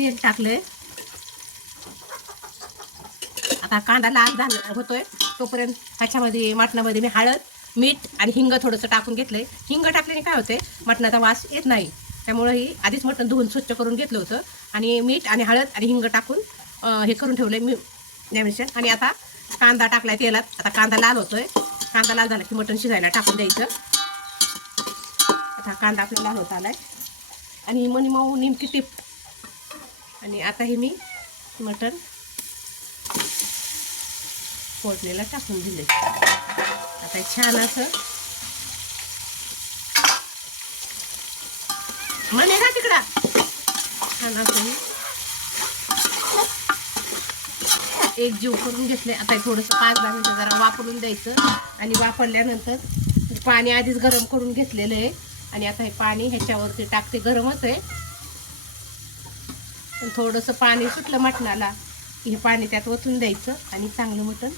तेल टाकले. आता कांदा लाल झाला होतोय तोपर्यंत ह्याच्यामध्ये मटणामध्ये मी हळद, मीठ आणि हिंग थोडंसं टाकून घेतलंय. हिंग टाकल्याने काय होते, मटणाचा वास येत नाही. त्यामुळे ही आधीच मटण धुवून स्वच्छ करून घेतलं होतं आणि मीठ आणि हळद आणि हिंग टाकून हे करून ठेवलंय मी मॅरिनेशन. आणि आता कांदा टाकलाय तेलात. आता कांदा लाल होतोय. कांदा लाल झाला की मटण शिजायला टाकून द्यायचं. आता कांदा आपला लाल होत आलाय आणि मनी मऊ निमकी टिप. आणि आता हे मी मटण फोडणीला टाकून दिले. आता छान असं म्हणे का तिकडा छान असं एक जीव करून घेतले. आता थोडंसं 5-10 मिनिटं जरा वापरून द्यायचं. आणि वापरल्यानंतर पाणी आधीच गरम करून घेतलेलं आहे. आणि आता हे पाणी ह्याच्यावरती टाकते. गरमच आहे. थोडंसं पाणी सुटलं मटणाला की हे पाणी त्यात ओतून द्यायचं आणि चांगलं मटण